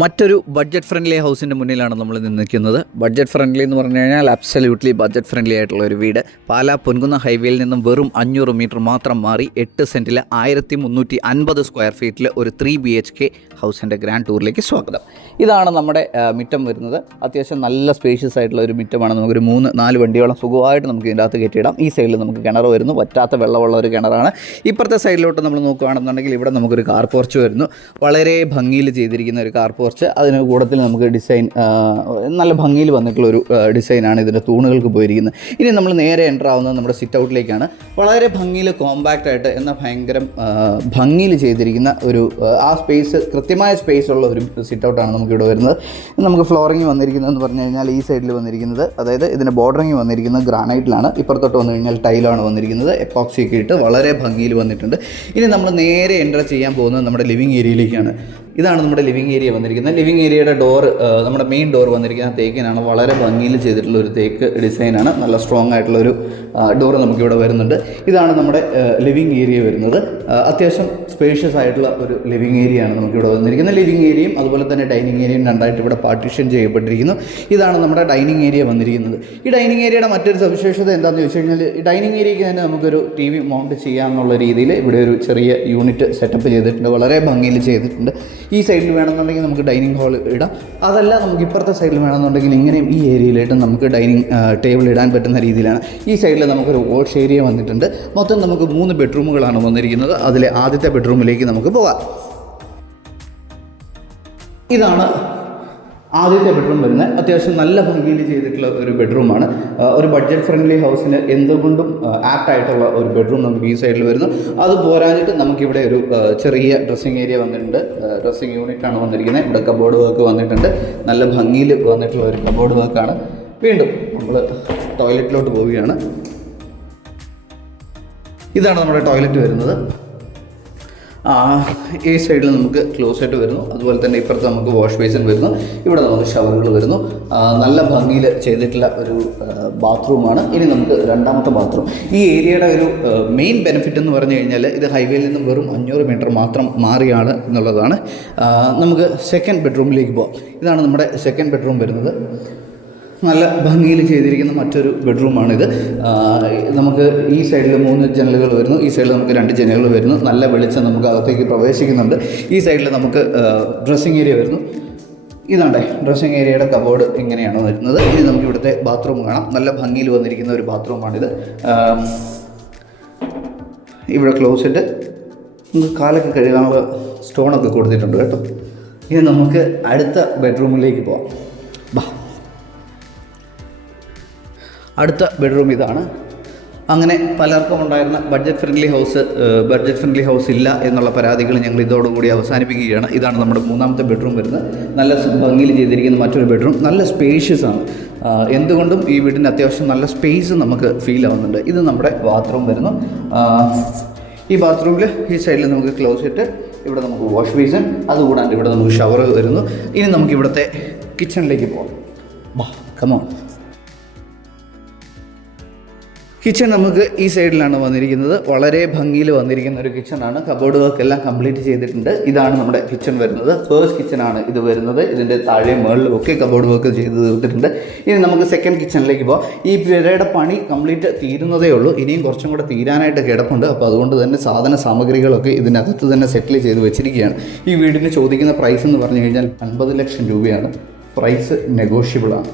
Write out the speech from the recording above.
മറ്റൊരു budget friendly ഹൗസിന്റെ മുന്നിലാണ് നമ്മൾ നിൽക്കുന്നത്. ബഡ്ജറ്റ് ഫ്രണ്ട്ലി എന്ന് പറഞ്ഞു കഴിഞ്ഞാൽ അബ്സല്യൂട്ട്ലി ബഡ്ജറ്റ് ഫ്രണ്ട്ലി ആയിട്ടുള്ള ഒരു വീട്. പാലാ പൊൻകുന്ന ഹൈവേയിൽ നിന്നും വെറും അഞ്ഞൂറ് മീറ്റർ മാത്രം മാറി എട്ട് സെന്റിൽ ആയിരത്തി മുന്നൂറ്റി അൻപത് സ്ക്വയർ ഫീറ്റിൽ ഒരു ത്രീ ബി എച്ച് കെ ഹൗസിന്റെ ഗ്രാൻഡ് ടൂറിലേക്ക് സ്വാഗതം. ഇതാണ് നമ്മുടെ മിറ്റം വരുന്നത്. അത്യാവശ്യം നല്ല സ്പേഷ്യസ് ആയിട്ടുള്ള ഒരു മിറ്റമാണ്. നമുക്കൊരു മൂന്ന് നാല് വണ്ടിയോളം സുഖമായിട്ട് നമുക്ക് ഇതിന്റെ അകത്ത് കയറ്റിയിടാം ഈ സൈഡിൽ നമുക്ക് കിണർ വരുന്നു. വറ്റാത്ത വെള്ളമുള്ള ഒരു കിണറാണ്. ഇപ്പുറത്തെ സൈഡിലോട്ട് നമ്മൾ നോക്കുകയാണെന്നുണ്ടെങ്കിൽ ഇവിടെ നമുക്കൊരു കാർ പോർച്ച് വരുന്നു. വളരെ ഭംഗിയിൽ ചെയ്തിരിക്കുന്ന ഒരു കാർ അതിന് കൂടത്തിൽ നമുക്ക് ഡിസൈൻ നല്ല ഭംഗിയിൽ വന്നിട്ടുള്ള ഒരു ഡിസൈനാണ് ഇതിന്റെ തൂണുകൾക്ക് പോയിരിക്കുന്നത്. ഇനി നമ്മൾ നേരെ എന്റർ ആവുന്നത് നമ്മുടെ സിറ്റ് ഔട്ടിലേക്കാണ് വളരെ ഭംഗിയിൽ കോമ്പാക്റ്റ് ആയിട്ട് എന്നാൽ ഭയങ്കര ഭംഗിയിൽ ചെയ്തിരിക്കുന്ന ഒരു ആ, സ്പേസ് കൃത്യമായ സ്പേസ് ഉള്ള ഒരു സിറ്റ് ഔട്ടാണ് നമുക്കിവിടെ വരുന്നത്. നമുക്ക് ഫ്ലോറിങ് വന്നിരിക്കുന്നതെന്ന് പറഞ്ഞു കഴിഞ്ഞാൽ ഈ സൈഡിൽ വന്നിരിക്കുന്നത് അതായത് ഇതിന്റെ ബോർഡറിങ് വന്നിരിക്കുന്നത് ഗ്രാനൈറ്റിലാണ്. ഇപ്പുറത്തോട്ട് വന്നു കഴിഞ്ഞാൽ ടൈലാണ് വന്നിരിക്കുന്നത്. എപ്പോക്സിയൊക്കെ ഇട്ട് വളരെ ഭംഗിയിൽ വന്നിട്ടുണ്ട്. ഇനി നമ്മൾ നേരെ എന്റർ ചെയ്യാൻ പോകുന്നത് നമ്മുടെ ലിവിങ് ഏരിയയിലേക്കാണ് ഇതാണ് നമ്മുടെ ലിവിങ് ഏരിയ വന്നിരിക്കുന്നത്. ലിവിങ് ഏരിയയുടെ ഡോർ നമ്മുടെ മെയിൻ ഡോർ വന്നിരിക്കുന്ന തേക്കിനാണ്. വളരെ ഭംഗിയിൽ ചെയ്തിട്ടുള്ള ഒരു തേക്ക് ഡിസൈനാണ് നല്ല സ്ട്രോങ് ആയിട്ടുള്ള ഒരു ഡോർ നമുക്കിവിടെ വരുന്നുണ്ട്. ഇതാണ് നമ്മുടെ ലിവിങ് ഏരിയ വരുന്നത്. അത്യാവശ്യം സ്പേഷ്യസ് ആയിട്ടുള്ള ഒരു ലിവിങ് ഏരിയ ആണ് നമുക്കിവിടെ വന്നിരിക്കുന്നത്. ലിവിങ് ഏരിയയും അതുപോലെ തന്നെ ഡൈനിങ് ഏരിയയും രണ്ടായിട്ട് ഇവിടെ പാർട്ടീഷൻ ചെയ്യപ്പെട്ടിരിക്കുന്നു. ഇതാണ് നമ്മുടെ ഡൈനിങ് ഏരിയ വന്നിരിക്കുന്നത്. ഈ ഡൈനിങ് ഏരിയയുടെ മറ്റൊരു സവിശേഷത എന്താണെന്ന് ചോദിച്ചു കഴിഞ്ഞാൽ ഈ ഡൈനിങ് ഏരിയയ്ക്ക് തന്നെ നമുക്കൊരു ടി വി മൗണ്ട് ചെയ്യാമെന്നുള്ള രീതിയിൽ ഇവിടെ ഒരു ചെറിയ യൂണിറ്റ് സെറ്റപ്പ് ചെയ്തിട്ടുണ്ട്. വളരെ ഭംഗിയിൽ ചെയ്തിട്ടുണ്ട്. ഈ സൈഡിൽ വേണമെന്നുണ്ടെങ്കിൽ നമുക്ക് ഡൈനിങ് ഹാൾ ഇടാം. അതല്ല നമുക്ക് ഇപ്പുറത്തെ സൈഡിൽ വേണമെന്നുണ്ടെങ്കിൽ ഇങ്ങനെയും ഈ ഏരിയയിലായിട്ട് നമുക്ക് ഡൈനിങ് ടേബിൾ ഇടാൻ പറ്റുന്ന രീതിയിലാണ്. ഈ സൈഡിൽ നമുക്കൊരു വാഷ് ഏരിയ വന്നിട്ടുണ്ട്. മൊത്തം നമുക്ക് മൂന്ന് ബെഡ്റൂമുകളാണ് വന്നിരിക്കുന്നത്. അതിലെ ആദ്യത്തെ ബെഡ്റൂമിലേക്ക് നമുക്ക് പോകാം. ഇതാണ് ആദ്യത്തെ ബെഡ്റൂം വരുന്നത്. അത്യാവശ്യം നല്ല ഭംഗിയിൽ ചെയ്തിട്ടുള്ള ഒരു ബെഡ്റൂമാണ്. ഒരു ബഡ്ജറ്റ് ഫ്രണ്ട്ലി ഹൗസിന് എന്തുകൊണ്ടും ആപ്റ്റ് ആയിട്ടുള്ള ഒരു ബെഡ്റൂം നമുക്ക് ഈ സൈഡിൽ വരുന്നു. അത് പോരാഞ്ഞിട്ട് നമുക്കിവിടെ ഒരു ചെറിയ ഡ്രസ്സിങ് ഏരിയ വന്നിട്ടുണ്ട്. ഡ്രസ്സിങ് യൂണിറ്റ് ആണ് വന്നിരിക്കുന്നത്. ഇവിടെ കബോർഡ് വർക്ക് വന്നിട്ടുണ്ട്. നല്ല ഭംഗിയിൽ വന്നിട്ടുള്ള ഒരു കബോർഡ് വർക്കാണ് വീണ്ടും നമ്മൾ ടോയ്ലറ്റിലോട്ട് പോവുകയാണ്. ഇതാണ് നമ്മുടെ ടോയ്ലറ്റ് വരുന്നത്. ഈ സൈഡിൽ നമുക്ക് ക്ലോസറ്റ് വരുന്നു. അതുപോലെ തന്നെ ഇപ്പുറത്ത് നമുക്ക് വാഷ് ബേസിൻ വരുന്നു. ഇവിടെ നമുക്ക് ഷവറുകൾ വരുന്നു. നല്ല ഭംഗിയിൽ ചെയ്തിട്ടുള്ള ഒരു ബാത്റൂമാണ് ഇനി നമുക്ക് രണ്ടാമത്തെ ബാത്റൂം ഈ ഏരിയയുടെ ഒരു മെയിൻ ബെനിഫിറ്റ് എന്ന് പറഞ്ഞു കഴിഞ്ഞാൽ ഇത് ഹൈവേയിൽ നിന്ന് വെറും അഞ്ഞൂറ് മീറ്റർ മാത്രം മാറിയാണ് എന്നുള്ളതാണ്. നമുക്ക് സെക്കൻഡ് ബെഡ്റൂമിലേക്ക് പോകാം ഇതാണ് നമ്മുടെ സെക്കൻഡ് ബെഡ്റൂം വരുന്നത്. നല്ല ഭംഗിയിൽ ചെയ്തിരിക്കുന്ന മറ്റൊരു ബെഡ്റൂമാണിത്. നമുക്ക് ഈ സൈഡിൽ മൂന്ന് ജനലുകൾ വരുന്നു. ഈ സൈഡിൽ നമുക്ക് രണ്ട് ജനലുകൾ വരുന്നു. നല്ല വെളിച്ചം നമുക്ക് അകത്തേക്ക് പ്രവേശിക്കുന്നുണ്ട്. ഈ സൈഡിൽ നമുക്ക് ഡ്രസ്സിങ് ഏരിയ വരുന്നു. ഇതാണ്ടേ ഡ്രസ്സിങ് ഏരിയയുടെ കബോർഡ് ഇങ്ങനെയാണ് വരുന്നത്. ഇനി നമുക്ക് ഇവിടുത്തെ ബാത്റൂം കാണാം. നല്ല ഭംഗിയിൽ വന്നിരിക്കുന്ന ഒരു ബാത്റൂമാണിത്. ഇവിടെ ക്ലോസറ്റ് നമുക്ക് കാലൊക്കെ കഴുകാനുള്ള സ്റ്റോണൊക്കെ കൊടുത്തിട്ടുണ്ട് കേട്ടോ. ഇനി നമുക്ക് അടുത്ത ബെഡ്റൂമിലേക്ക് പോവാം. ബാ. അടുത്ത ബെഡ്റൂം ഇതാണ്. അങ്ങനെ പലർക്കും ഉണ്ടായിരുന്ന budget friendly house budget friendly house ഇല്ല എന്നുള്ള പരാതികൾ ഞങ്ങൾ ഇതോടുകൂടി അവസാനിപ്പിക്കുകയാണ്. ഇതാണ് നമ്മുടെ മൂന്നാമത്തെ ബെഡ്റൂം വരുന്നത്. നല്ല ഭംഗിയിൽ ചെയ്തിരിക്കുന്ന മറ്റൊരു ബെഡ്റൂം നല്ല സ്പേഷ്യസ് ആണ്. എന്തുകൊണ്ടും ഈ വീടിന് അത്യാവശ്യം നല്ല സ്പേസ് നമുക്ക് ഫീൽ ആവുന്നുണ്ട്. ഇത് നമ്മുടെ ബാത്റൂം വരുന്നു. ഈ ബാത്റൂമിൽ ഈ സൈഡിൽ നമുക്ക് ക്ലോസറ്റ് ഇവിടെ നമുക്ക് വാഷ് ബേസിൻ അതുകൂടാണ്ട് ഇവിടെ നമുക്ക് ഷവർ വരുന്നു. ഇനി നമുക്ക് ഇവിടുത്തെ കിച്ചണിലേക്ക് പോകാം കമോൺ കിച്ചൺ നമുക്ക് ഈ സൈഡിലാണ് വന്നിരിക്കുന്നത്. വളരെ ഭംഗിയിൽ വന്നിരിക്കുന്ന ഒരു കിച്ചണാണ് കബോർഡ് വർക്ക് എല്ലാം കംപ്ലീറ്റ് ചെയ്തിട്ടുണ്ട്. ഇതാണ് നമ്മുടെ കിച്ചൺ വരുന്നത്. ഫേസ്റ്റ് കിച്ചണാണ് ഇത് വരുന്നത്. ഇതിന്റെ താഴെ മുകളിലും ഒക്കെ കബോർഡ് വർക്ക് ചെയ്ത് തീർത്തിട്ടുണ്ട്. ഇനി നമുക്ക് സെക്കൻഡ് കിച്ചണിലേക്ക് പോകാം ഈ പെരയുടെ പണി കംപ്ലീറ്റ് തീരുന്നതേ ഉള്ളൂ. ഇനിയും കുറച്ചും കൂടെ തീരാനായിട്ട് കിടപ്പുണ്ട്. അപ്പോൾ അതുകൊണ്ട് തന്നെ സാധന സാമഗ്രികളൊക്കെ ഇതിനകത്ത് തന്നെ സെറ്റിൽ ചെയ്ത് വെച്ചിരിക്കുകയാണ്. ഈ വീടിന് ചോദിക്കുന്ന പ്രൈസ് എന്ന് പറഞ്ഞു കഴിഞ്ഞാൽ അൻപത് ലക്ഷം രൂപയാണ്. പ്രൈസ് നെഗോഷ്യബിളാണ്